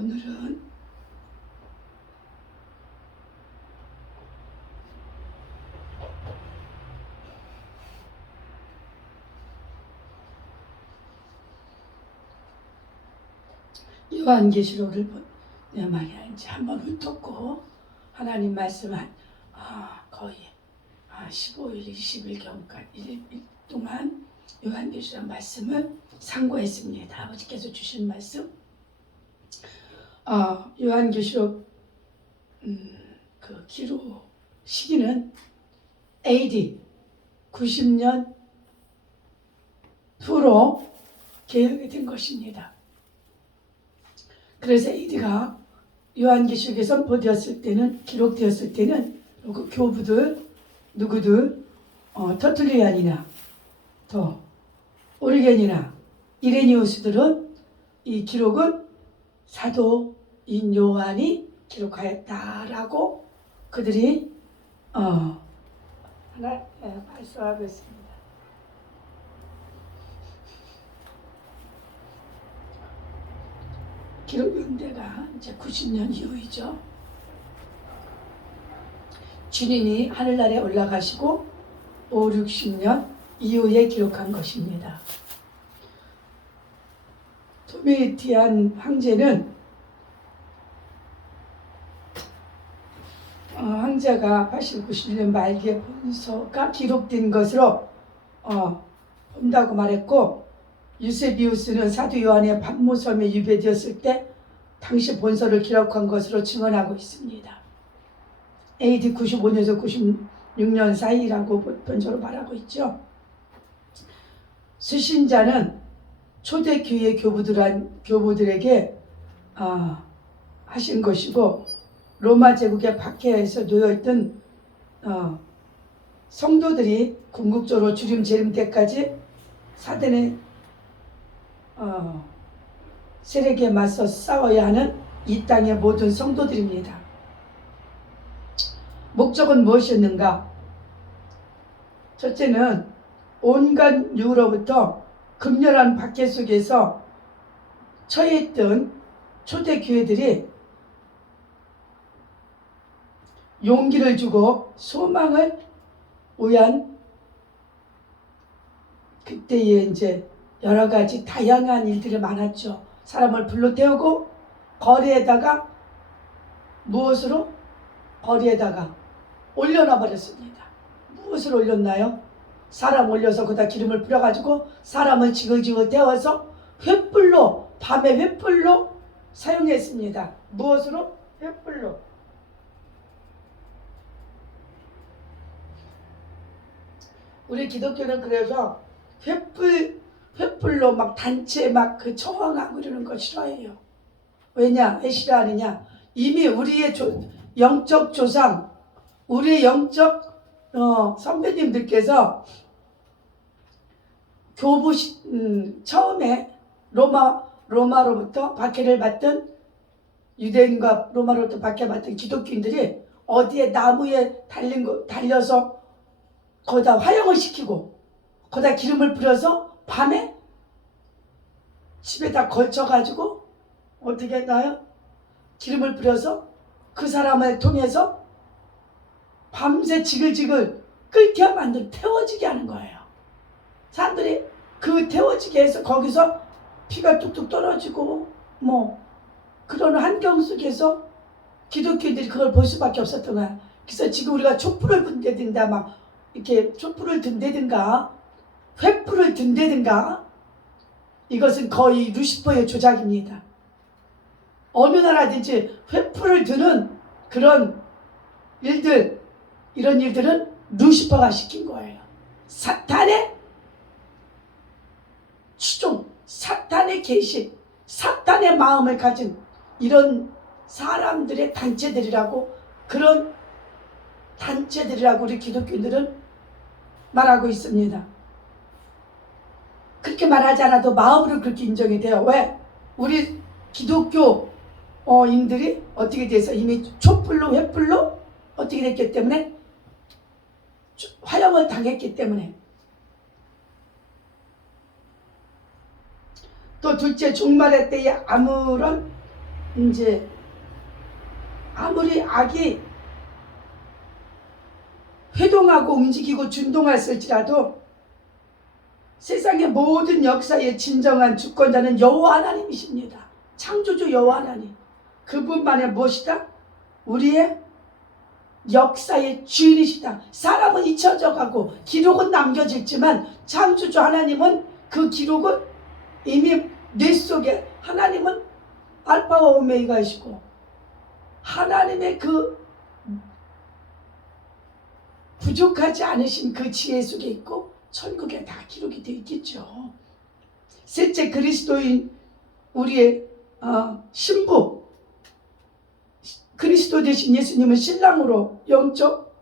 오늘은 요한계시록을 내 말이야 이제 한번 훑었고 하나님 말씀 거의 15일, 20일경까지 1일 동안 요한계시록 말씀을 상고했습니다. 아버지께서 주신 말씀 요한계시록 그 기록 시기는 AD 90년 후로 개혁이 된 것입니다. 그래서 AD가 요한계시록에 선포되었을 때는 기록되었을 때는 그 교부들 누구들 터툴리안이나 더 오리겐이나 이레니우스들은 이 기록은 사도인 요한이 기록하였다라고 그들이 말씀하고 있습니다. 기록 연대가 이제 90년 이후이죠. 주님이 하늘나라에 올라가시고 5, 60년 이후에 기록한 것입니다. 도미티안 황제는 황제가 80, 90년 말기에 본서가 기록된 것으로 본다고 말했고, 유세비우스는 사도 요한의 pat모섬에 유배되었을 때 당시 본서를 기록한 것으로 증언하고 있습니다. AD 95년에서 96년 사이라고 보편적으로 말하고 있죠. 수신자는 초대교회 교부들에게 하신 것이고, 로마 제국의 박해에서 놓여있던 성도들이 궁극적으로 주님 재림 때까지 사단의 세력에 맞서 싸워야 하는 이 땅의 모든 성도들입니다. 목적은 무엇이었는가? 첫째는 온갖 유로부터 극렬한 박해 속에서 처해있던 초대교회들이 용기를 주고 소망을 위한, 그때에 이제 여러 가지 다양한 일들이 많았죠. 사람을 불러 태우고 거리에다가 무엇으로? 거리에다가 올려놔 버렸습니다. 무엇을 올렸나요? 사람 올려서 거기다 기름을 뿌려가지고 사람을 지글지글 태워서 횃불로, 밤에 횃불로 사용했습니다. 무엇으로? 횃불로. 우리 기독교는 그래서 횃불로 막 단체 막 그 저항하고 이러는 거 싫어해요. 왜 싫어하느냐? 이미 우리의 영적 조상, 우리의 영적 선배님들께서 교부 처음에 로마로부터 박해를 받던 유대인과 로마로부터 박해받던 기독교인들이 어디에 나무에 달려서 거기다 화형을 시키고 거기다 기름을 뿌려서 밤에 집에다 걸쳐가지고 어떻게 했나요? 기름을 뿌려서 그 사람을 통해서 밤새 지글지글 끓게 만들어 태워지게 하는 거예요. 사람들이 그 태워지게 해서 거기서 피가 뚝뚝 떨어지고 그런 환경 속에서 기독교인들이 그걸 볼 수밖에 없었던 거야. 그래서 지금 우리가 촛불을 든다든가 막 이렇게 촛불을 든다든가 횃불을 든다든가 이것은 거의 루시퍼의 조작입니다. 어느 나라든지 횃불을 드는 그런 일들, 이런 일들은 루시퍼가 시킨 거예요. 사탄의 추종, 사탄의 계시, 사탄의 마음을 가진 이런 사람들의 단체들이라고, 그런 단체들이라고 우리 기독교인들은 말하고 있습니다. 그렇게 말하지 않아도 마음으로 그렇게 인정이 돼요. 왜? 우리 기독교인들이 어떻게 돼서 이미 촛불로 횃불로 어떻게 됐기 때문에 화형을 당했기 때문에. 또 둘째, 종말의 때에 아무런 이제 아무리 악이 회동하고 움직이고 준동했을지라도 세상의 모든 역사의 진정한 주권자는 여호와 하나님이십니다. 창조주 여호와 하나님. 그분만의 무엇이다? 우리의 역사의 주인이시다. 사람은 잊혀져 가고 기록은 남겨졌지만 창조주 하나님은 그 기록은 이미 뇌 속에, 하나님은 알파와 오메가이시고 하나님의 그 부족하지 않으신 그 지혜 속에 있고 천국에 다 기록이 되어 있겠죠. 셋째, 그리스도인 우리의 신부, 그리스도 대신 예수님은 신랑으로 영적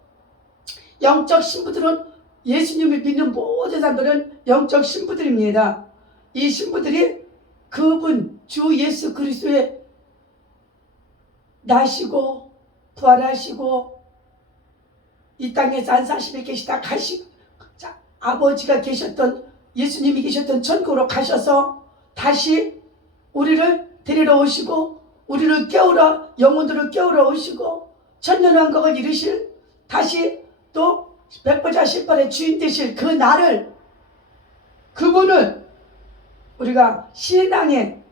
신부들은, 예수님을 믿는 모든 사람들은 영적 신부들입니다. 이 신부들이 그분 주 예수 그리스도의 나시고 부활하시고 이 땅에서 안 사시에 계시다 아버지가 계셨던, 예수님이 계셨던 천국으로 가셔서 다시 우리를 데리러 오시고 우리를 깨우러, 영혼들을 깨우러 오시고 천년왕국을 이루실, 다시 또 백보자 십벌의 주인 되실 그 날을, 그분을 우리가 신앙의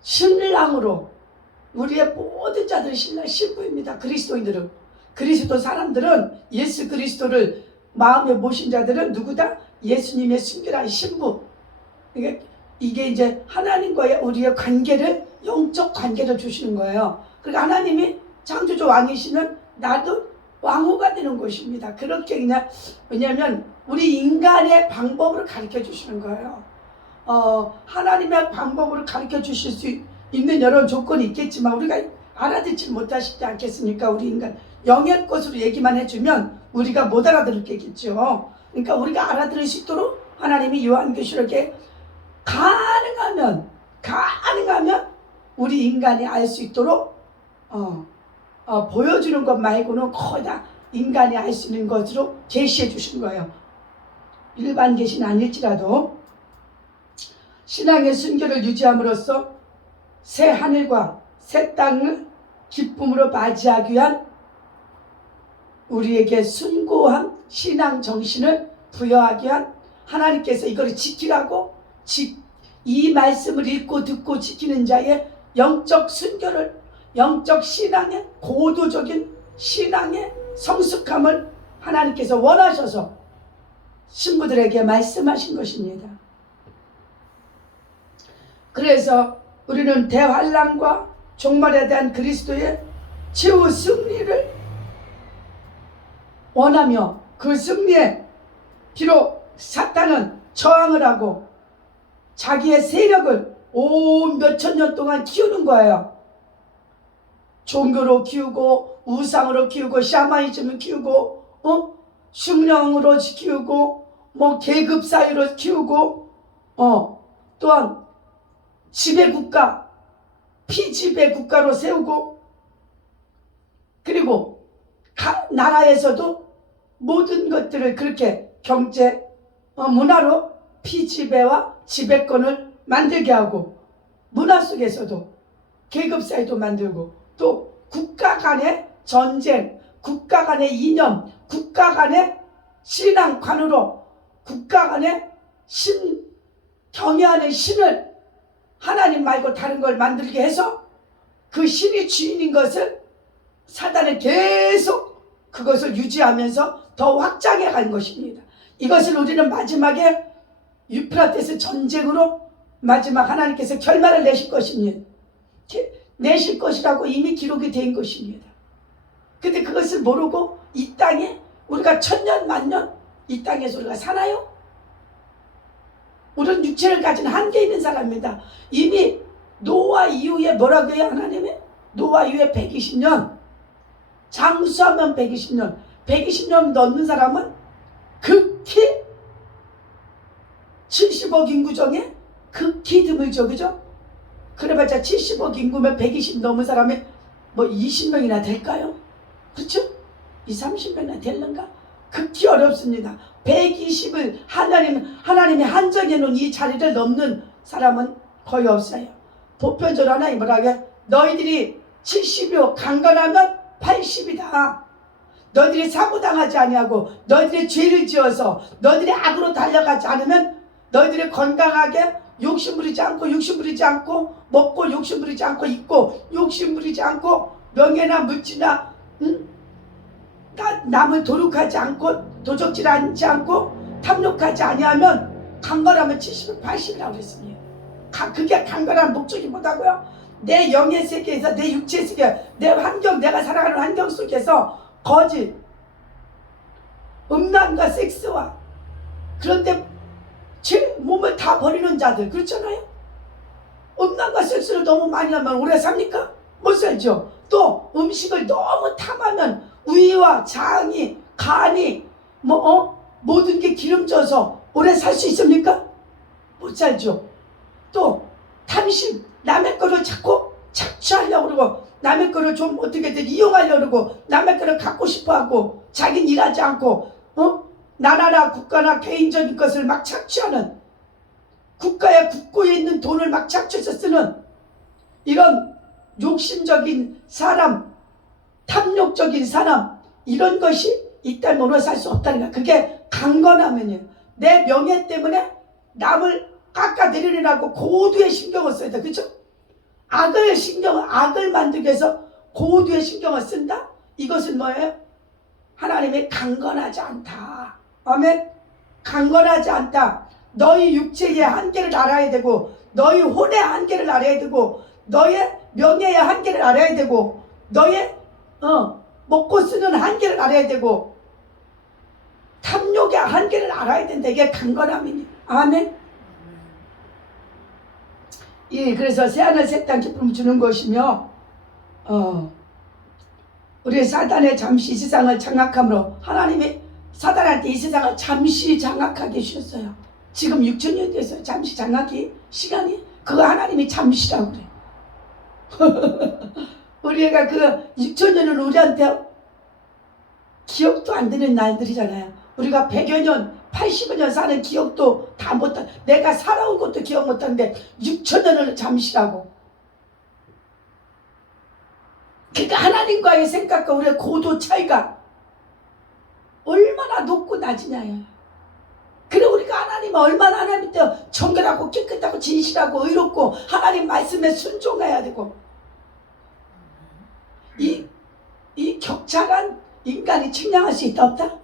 신랑으로, 우리의 모든 자들이 신랑 신부입니다. 그리스도인들은, 그리스도 사람들은, 예수 그리스도를 마음에 모신 자들은 누구다? 예수님의 순결한 신부. 이게 이제 하나님과의 우리의 관계를, 영적 관계를 주시는 거예요. 그러니까 하나님이 창조주 왕이시면 나도 왕후가 되는 것입니다. 그렇게 그냥, 왜냐하면 우리 인간의 방법으로 가르쳐 주시는 거예요. 하나님의 방법으로 가르쳐 주실 수 있는 여러 조건이 있겠지만 우리가 알아듣지 못하시지 않겠습니까? 우리 인간 영의 것으로 얘기만 해주면 우리가 못 알아들겠죠. 그러니까 우리가 알아들을 수 있도록 하나님이 요한계시록에 가능하면 우리 인간이 알 수 있도록 보여주는 것 말고는 거의 다 인간이 알 수 있는 것으로 제시해 주신 거예요. 일반 계시는 아닐지라도 신앙의 순결을 유지함으로써 새 하늘과 새 땅을 기쁨으로 맞이하기 위한 우리에게 숭고한 신앙 정신을 부여하기 위한, 하나님께서 이거를 지키라고, 이 말씀을 읽고 듣고 지키는 자의 영적 순결을, 영적 신앙의 고도적인 신앙의 성숙함을 하나님께서 원하셔서 신부들에게 말씀하신 것입니다. 그래서 우리는 대환란과 종말에 대한 그리스도의 최후 승리를 원하며, 그 승리에 비록 사탄은 저항을 하고 자기의 세력을 온 몇천 년 동안 키우는 거예요. 종교로 키우고 우상으로 키우고 샤머니즘을 키우고 숭령으로 키우고 계급 사회로 키우고 또한 지배국가, 피지배 국가로 세우고, 그리고 나라에서도 모든 것들을 그렇게 경제, 문화로 피지배와 지배권을 만들게 하고, 문화 속에서도 계급사회도 만들고, 또 국가 간의 전쟁, 국가 간의 이념, 국가 간의 신앙관으로 국가 간의 경외하는 신을, 하나님 말고 다른 걸 만들게 해서 그 신이 주인인 것을 사단은 계속 그것을 유지하면서 더 확장해 간 것입니다. 이것을 우리는 마지막에 유프라테스 전쟁으로 마지막 하나님께서 결말을 내실 것입니다. 내실 것이라고 이미 기록이 된 것입니다. 근데 그것을 모르고 이 땅에 우리가 천년 만년 이 땅에서 우리가 사나요? 우리는 육체를 가진 한계 있는 사람입니다. 이미 노아 이후에 뭐라고 해요? 하나님이 노아 이후에 120년, 장수하면 120년 넘는 사람은 극히 70억 인구 중에 극히 드물죠. 그죠? 그래봤자 70억 인구면 120 넘은 사람이 20명이나 될까요? 그렇죠? 30명이나 될는가? 극히 어렵습니다. 120을 하나님이 한정해 놓은 이 자리를 넘는 사람은 거의 없어요. 보편적으로 하나님 뭐라고 해요? 너희들이 70이요 강건하면 80이다. 너희들이 사고당하지 아니하고 너희들이 죄를 지어서 너희들이 악으로 달려가지 않으면 너희들이 건강하게 욕심부리지 않고 먹고 욕심부리지 않고 입고 욕심부리지 않고 명예나 물질이나 남을 도둑하지 않고 도적질하지 않고 탐욕하지 아니하면 강건하면 70, 80이라고 그랬습니다. 그게 강건한 목적이 뭐다고요? 내 영의 세계에서 내 육체의 세계 내 환경 내가 살아가는 환경 속에서 거짓 음란과 섹스와 그런데 제 몸을 다 버리는 자들 그렇잖아요. 음란과 섹스를 너무 많이 하면 오래 삽니까? 못 살죠. 또 음식을 너무 탐하면 위와 장이 간이 모든 게 기름져서 오래 살 수 있습니까? 못 살죠. 또 탐심 남의 거를 자꾸 착취하려고 그러고 남의 거를 좀 어떻게든 이용하려고 그러고 남의 거를 갖고 싶어하고 자기는 일하지 않고 나라나 국가나 개인적인 것을 막 착취하는 국가의 국고에 있는 돈을 막 착취해서 쓰는 이런 욕심적인 사람 탐욕적인 사람 이런 것이 있다면 오래 살 수 없다는 거야. 그게 강건하면요. 내 명예 때문에 남을 깎아내리려고 고도의 신경을 써야 돼. 그렇죠? 악을 만들기 위해서 고도의 신경을 쓴다? 이것은 뭐예요? 하나님의 강건하지 않다. 아멘? 강건하지 않다. 너희 육체의 한계를 알아야 되고 너희 혼의 한계를 알아야 되고 너의 명예의 한계를 알아야 되고 너의 먹고 쓰는 한계를 알아야 되고 탐욕의 한계를 알아야 된다. 이게 강건함이니. 아멘? 예, 그래서 새하늘 새 땅 기쁨을 주는 것이며 우리 사단의 잠시 이 세상을 장악함으로 하나님이 사단한테 이 세상을 잠시 장악하게 주셨어요. 지금 6,000년 돼서 잠시 장악이 시간이 그거 하나님이 잠시라고 그래. 우리 애가 그 6,000년은 우리한테 기억도 안 되는 날들이잖아요. 우리가 100여 년 80여 년 사는 기억도 다 못한 내가 살아온 것도 기억 못하는데 6,000년을 잠시라고. 그러니까 하나님과의 생각과 우리의 고도 차이가 얼마나 높고 낮으냐요. 그래 우리가 하나님 얼마나 하나님 때 정결하고 깨끗하고 진실하고 의롭고 하나님 말씀에 순종해야 되고 이 격차란 인간이 측량할 수 있다 없다?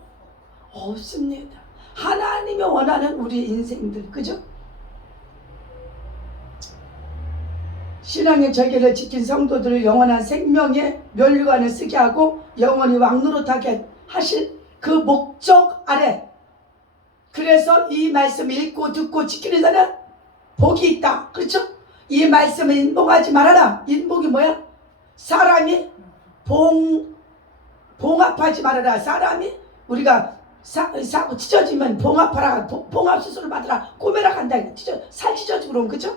없습니다. 하나님이 원하는 우리 인생들 그죠? 신앙의 절개를 지킨 성도들을 영원한 생명의 면류관을 쓰게 하고 영원히 왕노릇하게 하실 그 목적 아래 그래서 이 말씀을 읽고 듣고 지키는 자는 복이 있다. 그렇죠? 이 말씀을 인봉하지 말아라. 인봉이 뭐야? 사람이 봉합하지 말아라. 사람이 우리가 사고 찢어지면 봉합하라. 봉합수술을 받으라. 꼬매라 간다. 살 찢어지고 그러면 그죠?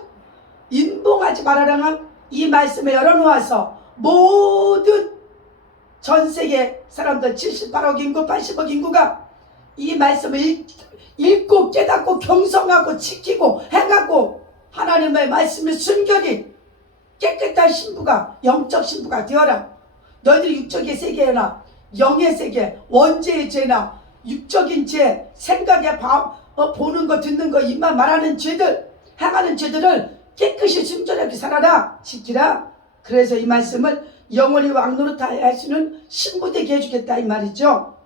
인봉하지 말아라는 이 말씀을 열어놓아서 모든 전 세계 사람들 78억 인구 80억 인구가 이 말씀을 읽고 깨닫고 경성하고 지키고 행하고 하나님의 말씀을 순결히 깨끗한 신부가 영적 신부가 되어라. 너희들이 육적의 세계나 영의 세계 원죄의 죄나 육적인 죄 생각에 보는 거 듣는 거 입만 말하는 죄들 행하는 죄들을 깨끗이 순전하게 살아라 지키라. 그래서 이 말씀을 영원히 왕노릇하게 할 수는 신부되게 해주겠다 이 말이죠.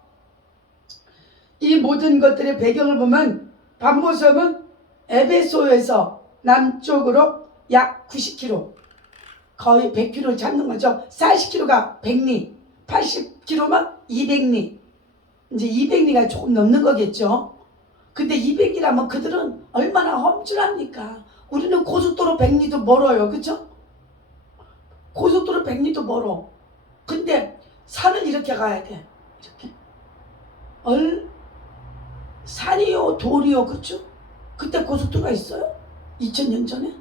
이 모든 것들의 배경을 보면 반모섬은 에베소에서 남쪽으로 약 90km 거의 100km를 잡는 거죠. 40km가 100리 80km면 200리 이제 200리가 조금 넘는 거겠죠. 근데 200리라면 그들은 얼마나 험준합니까? 우리는 고속도로 100리도 멀어요. 그쵸? 고속도로 100리도 멀어. 근데 산을 이렇게 가야 돼. 이렇게. 산이요 돌이요. 그쵸? 그때 고속도로가 있어요? 2000년 전에?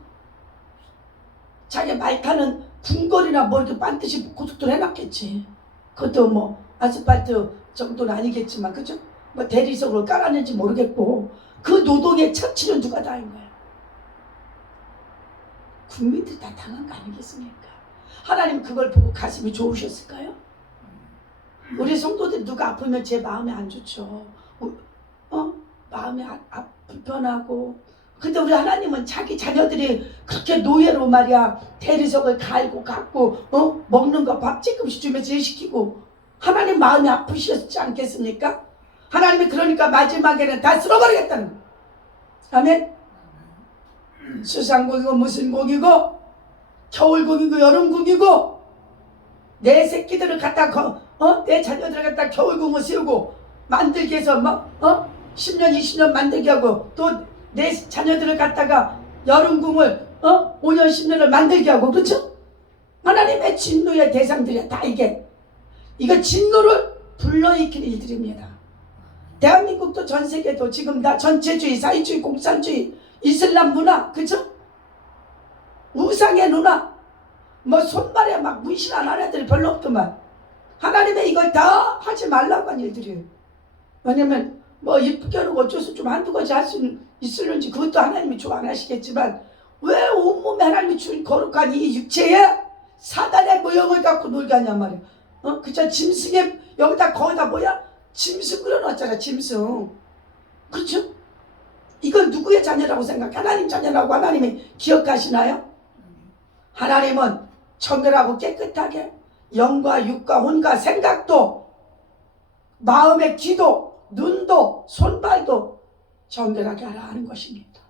자기 말 타는 궁궐이나 뭐 이렇게 반드시 고속도로 해놨겠지. 그것도 뭐 아스팔트 정도는 아니겠지만 그죠? 뭐 대리석으로 깔았는지 모르겠고 그 노동의 착취는 누가 다 한 거야? 국민들이 다 당한 거 아니겠습니까? 하나님 그걸 보고 가슴이 좋으셨을까요? 우리 성도들 누가 아프면 제 마음이 안 좋죠. 마음이 불편하고. 근데 우리 하나님은 자기 자녀들이 그렇게 노예로 말이야 대리석을 갈고 갖고 먹는 거 밥 조금씩 주면서 일시키고 하나님 마음이 아프셨지 않겠습니까? 하나님이 그러니까 마지막에는 다 쓸어버리겠다는 거예요. 아멘. 수상공이고 무슨 공이고 겨울공이고 여름공이고 내 새끼들을 갖다 내 자녀들을 갖다 겨울공을 세우고 만들게 해서 10년 20년 만들게 하고 또 내 자녀들을 갖다가 여름궁을 5년 10년을 만들게 하고 그렇죠? 하나님의 진노의 대상들이야 다 이거 진노를 불러일으키는 일들입니다. 대한민국도 전 세계도 지금 다 전체주의, 사회주의, 공산주의, 이슬람 문화 그렇죠? 우상의 문화 뭐 손발에 막 문신한 애들이 별로 없더만 하나님의 이걸 다 하지 말라고 한 일들이에요. 왜냐면 뭐 이쁘게 하고 어쩌서 좀 한두 가지 할 수 있을는지 그것도 하나님이 좋아 안 하시겠지만 왜 온몸에 하나님이 주신 거룩한 이 육체에 사단의 모형을 갖고 놀게 하냔 말이야. 그쵸? 짐승에 여기다 거기다 뭐야? 짐승 그려놨잖아 짐승. 그렇죠? 이건 누구의 자녀라고 생각해? 하나님 자녀라고 하나님이 기억하시나요? 하나님은 청결하고 깨끗하게 영과 육과 혼과 생각도 마음의 귀도 눈도 손발도 정결하게 하라 하는 것입니다.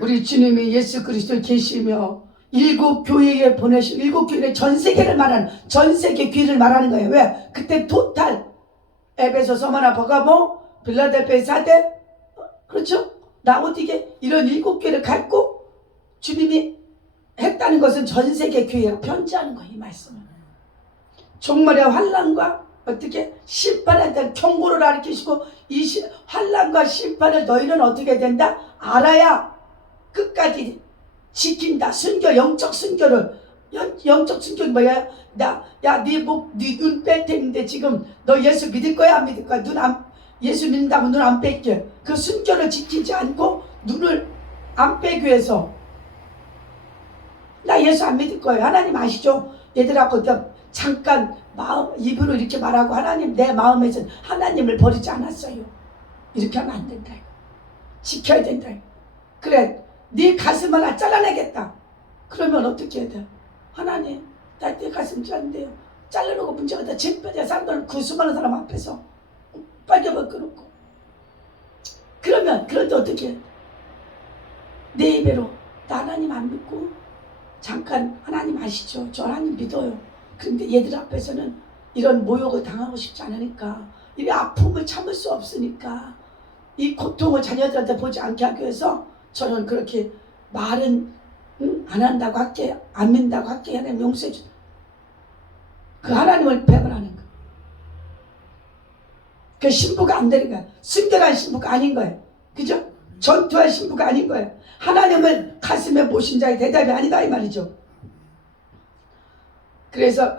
우리 주님이 예수 그리스도를 계시며 일곱 교회에 보내시고 일곱 교회를 전 세계를 말하는 전 세계 교회를 말하는 거예요. 왜? 그때 토탈 에베소, 서머나, 버가모, 빌라델피아, 사대 그렇죠? 라오디게 이런 일곱 교회를 갖고 주님이 했다는 것은 전 세계 교회로 편지하는 거예요. 이 말씀은 종말의 환난과 어떻게 심판에 대한 경고를 가르치시고 이 환난과 심판을 너희는 어떻게 된다? 알아야 끝까지 지킨다. 순교, 영적 순교를. 영적 순교는 뭐야? 네 눈 뺄 텐데 지금 너 예수 믿을 거야 안 믿을 거야? 예수 믿는다고 눈 안 뺄게. 그 순교를 지키지 않고 눈을 안 빼기 위해서 나 예수 안 믿을 거예요. 하나님 아시죠? 얘들아 잠깐 입으로 이렇게 말하고 하나님 내 마음에선 하나님을 버리지 않았어요. 이렇게 하면 안 된다. 지켜야 된다. 그래 네 가슴 하나 잘라내겠다. 그러면 어떻게 해야 돼? 하나님 나 내 가슴 잘라내요. 잘라놓고 문제가 다 집에 사람들은 그 수많은 사람 앞에서 빨개벗겨놓고 그런데 어떻게 해? 내 입으로 나 하나님 안 믿고 잠깐 하나님 아시죠? 저 하나님 믿어요. 그런데 얘들 앞에서는 이런 모욕을 당하고 싶지 않으니까 이 아픔을 참을 수 없으니까 이 고통을 자녀들한테 보지 않게 하기 위해서 저는 그렇게 말은 안 한다고 할게 안 믿는다고 할게 하나님 용서해 줘. 그 하나님을 배반하는 거야. 그 신부가 안 되는 거야. 순결한 신부가 아닌 거예요. 그죠? 전투할 신부가 아닌 거예요. 하나님을 가슴에 모신 자의 대답이 아니다 이 말이죠. 그래서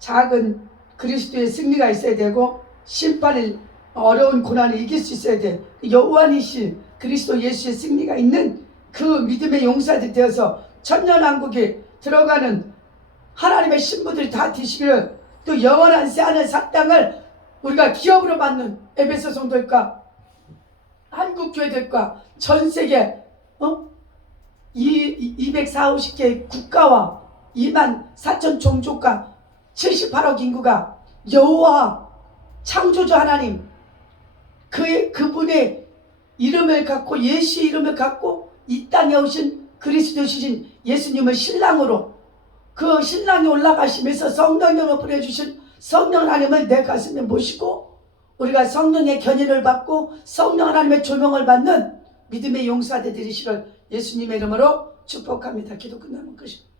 작은 그리스도의 승리가 있어야 되고 심판을 어려운 고난을 이길 수 있어야 돼. 여호와니시 그리스도 예수의 승리가 있는 그 믿음의 용사들이 되어서 천년왕국에 들어가는 하나님의 신부들이 다 되시기를 또 영원한 새하늘 새 땅을 우리가 기업으로 받는 에베소 성도들과 한국교회들과 전세계 240개 국가와 2만 4천 종족과 78억 인구가 여호와 창조주 하나님 그분의 이름을 갖고 예수의 이름을 갖고 이 땅에 오신 그리스도 주신 예수님을 신랑으로 그 신랑이 올라가시면서 성령으로 보내주신 성령 하나님을 내 가슴에 모시고 우리가 성령의 견인을 받고 성령 하나님의 조명을 받는 믿음의 용사들 되시기를 예수님의 이름으로 축복합니다. 기도 끝나는 것입니다.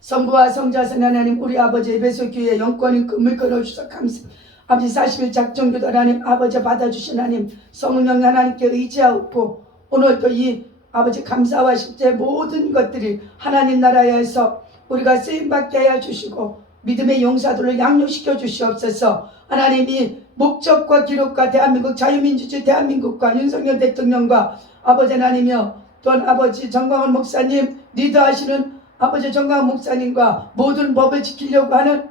성부와 성자 성령 하나님 우리 아버지 에베소 교회 영권인 금을 끊어주셔서 감사. 아버지 40일 작정교도 하나님 아버지 받아주신 하나님 성령 하나님께 의지하고 오늘도 이 아버지 감사와 십제 모든 것들이 하나님 나라에서 우리가 쓰임받게 하여 주시고 믿음의 용사들을 양육시켜 주시옵소서. 하나님이 목적과 기록과 대한민국 자유민주주의 대한민국과 윤석열 대통령과 아버지 하나님이여 또한 아버지 정광훈 목사님 리더하시는 아버지 정광훈 목사님과 모든 법을 지키려고 하는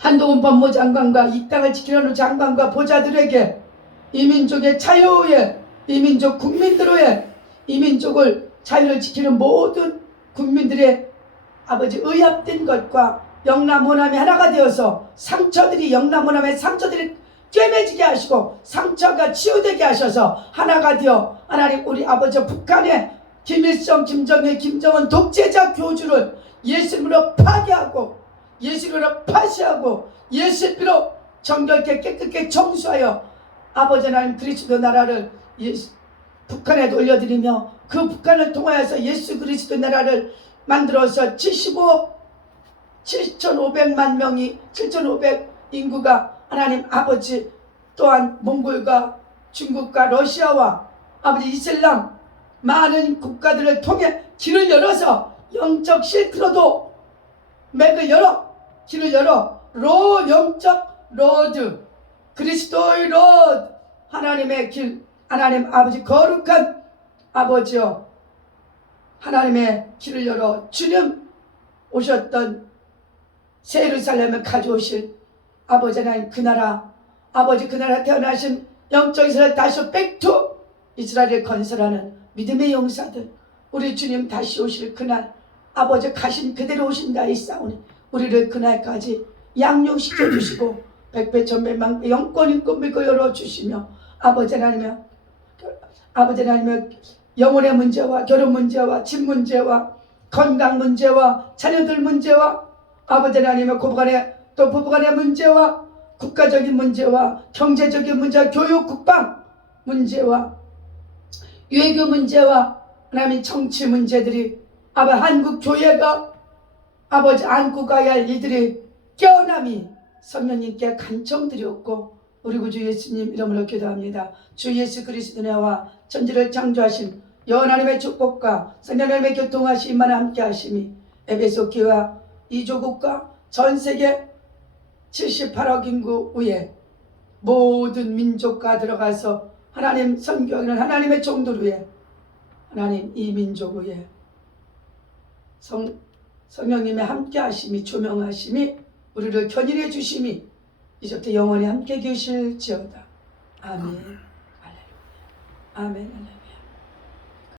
한동훈 법무장관과 이 땅을 지키려는 장관과 보좌들에게 이 민족의 자유에, 이 민족 국민들의 이 민족을 자유를 지키는 모든 국민들의 아버지 의합된 것과 영남호남이 하나가 되어서 상처들이 영남호남의 상처들이 꿰매지게 하시고 상처가 치유되게 하셔서 하나가 되어 하나님 우리 아버지 북한의 김일성, 김정일, 김정은 독재자 교주를 예수님으로 파괴하고 예수님으로 파시하고 예수님으로 정결케 깨끗게 청소하여 아버지 하나님 그리스도 나라를 북한에 돌려드리며 그 북한을 통하여서 예수 그리스도 나라를 만들어서 7,500만 명이 7,500 인구가 하나님 아버지 또한 몽골과 중국과 러시아와 아버지 이슬람 많은 국가들을 통해 길을 열어서 영적 실크로도 맥을 열어 길을 열어 영적 로드 그리스도의 로드 하나님의 길 하나님 아버지 거룩한 아버지여 하나님의 길을 열어 주님 오셨던 새 예루살렘을 가져오실 아버지 하나님 그 나라 아버지 그 나라 태어나신 영적 이스라엘 다시 백투 이스라엘을 건설하는 믿음의 용사들 우리 주님 다시 오실 그날 아버지 가신 그대로 오신다 이 싸우니 우리를 그날까지 양육시켜 주시고 백배 천배만 영권 인권 믿고 열어주시며 아버지 하나님의 영혼의 문제와 결혼 문제와 집 문제와 건강 문제와 자녀들 문제와 아버지 하나님의 고부간의 또 부부간의 문제와 국가적인 문제와 경제적인 문제와 교육 국방 문제와 외교 문제와 하나님 정치 문제들이 아버지 한국 교회가 아버지 안고 가야 할 이들이 깨어남이 성령님께 간청드렸고 우리 구주 예수님 이름으로 기도합니다. 주 예수 그리스도의 은혜와 천지를 창조하신 여호와 하나님의 축복과 성령 하나님의 교통하심이 임마나 함께 하심이 에베소 교회와 이 조국과 전 세계 78억 인구 위에 모든 민족과 들어가서 하나님 선교하는 하나님의 종들 위에 하나님 이 민족 위에 성령님의 함께 하심이 조명하심이 우리를 견인해 주심이 이제부터 영원히 함께 계실지어다. 아멘. 할렐루야. 아멘. 할렐루야.